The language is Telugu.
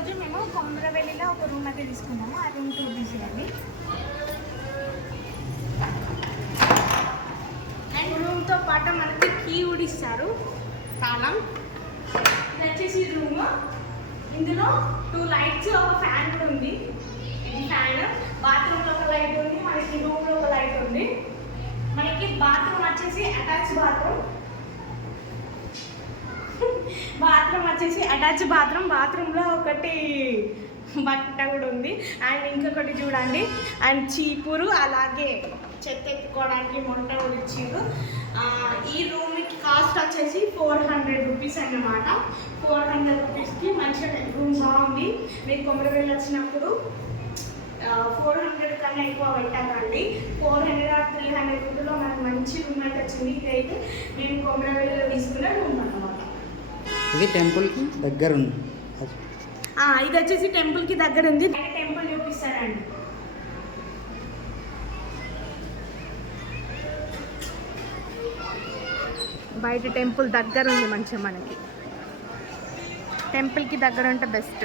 ఈరోజు మేము కొమరవెల్లిలో ఒక రూమ్ అయితే తీసుకున్నాము. ఆ రూమ్ టూర్ తీసేయండి. అండ్ రూమ్తో పాటు మనకి కీ కూడా ఇస్తారు, తాళం. ఇది వచ్చేసి రూమ్. ఇందులో 2 లైట్స్, ఒక ఫ్యాన్ కూడా ఉంది. ఇది ఫ్యాన్. బాత్రూంలో ఒక లైట్ ఉంది, మనకి రూమ్లో ఒక లైట్ ఉంది. మనకి బాత్రూమ్ వచ్చేసి అటాచ్ బాత్రూమ్. వచ్చేసి అటాచ్ బాత్రూమ్. బాత్రూంలో ఒకటి బట్ట కూడా ఉంది. అండ్ ఇంకొకటి చూడండి, అండ్ చీపురు, అలాగే చెత్త ఎత్తుకోవడానికి మొంట కూడా ఇచ్చారు. ఈ రూమ్కి కాస్ట్ వచ్చేసి 400 రూపీస్ అన్నమాట. 400 రూపీస్కి మంచిగా రూమ్ బాగుంది. మీరు కొమరవెల్లి వచ్చినప్పుడు 400 కన్నా ఎక్కువ పెట్టాలండి. 400 or 300 రూపీలో మనకు మంచి రూమ్ అయితే వచ్చింది. ఇదైతే మేము కొమరవెల్లిలో తీసుకున్న రూమ్ అన్నమాట. ఇది టెంపుల్కి దగ్గర ఉంది. ఇది వచ్చేసి టెంపుల్కి దగ్గర ఉంది. టెంపుల్ చూపిస్తారండి. బయట టెంపుల్ దగ్గర ఉంది. మంచిగా మనకి టెంపుల్కి దగ్గర ఉంటే బెస్ట్.